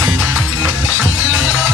Something you the